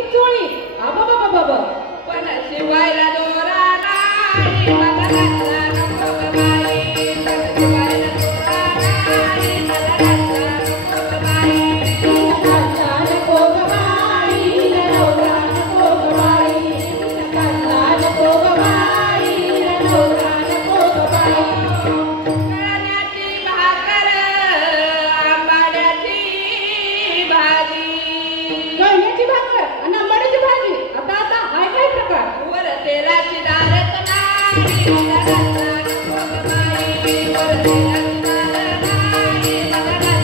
की चोळी अबाबाबाबा पण शिवायला दोरा नाही मला रत्ना नको बाई पण शिवायला दोरा नाही मला रत्ना नको बाई रत्ना नको बाई नवरा नको बाई रत्ना नको बाई नवरा नको बाई कळण्याची भाकर आंबाड्याची भाजी कळण्याची भाकर आणि आंबाड्याची भाजी आता आता हाय काय प्रकार वर तेलाची दारच नाही मला रत्ना नको बाई वर तेलाची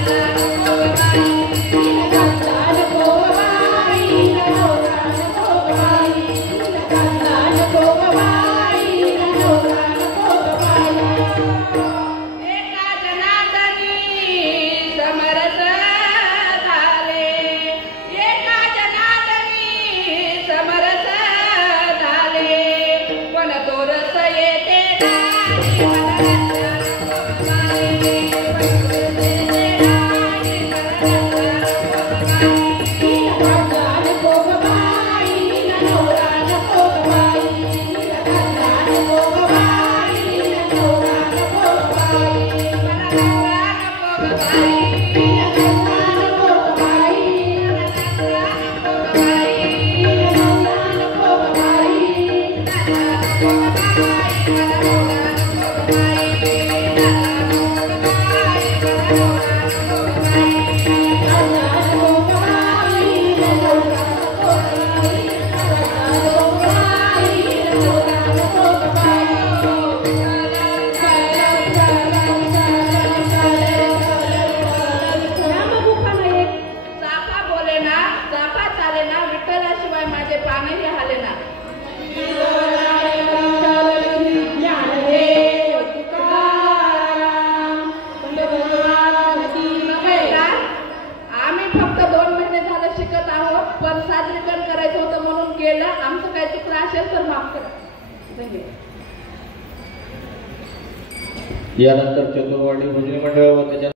दार नाही मला रत्ना नको बाई रत्ना नको बाई नवरा नको बाई रत्ना नको बाई नवरा नको बाई एका जनार्दनी समरस झाले एका जनार्दनी समरस झाले पण तो रस येते नाही मला रत्ना नको बाई पण तो रस येते नाही मला रत्ना नको बाई रत्ना नको बाई नवरा नको बाई रत्ना नको बाई मला नवरा नको बाई रत्ना नको बाई रत्ना नको बाई नवरा नको बाई चाफा बोले ना चाफा चाले ना विठ्ठलाशिवाय माझे पानही हाले ना आम्ही फक्त 2 महिने झालं शिकत आहोत पण सादरीकरण करायचं होतं म्हणून केलं आमचं काय चुकलं असेल तर माफ करा धन्यवाद यानंतर चतुर्वाडी भजनी मंडळ व त्याच्या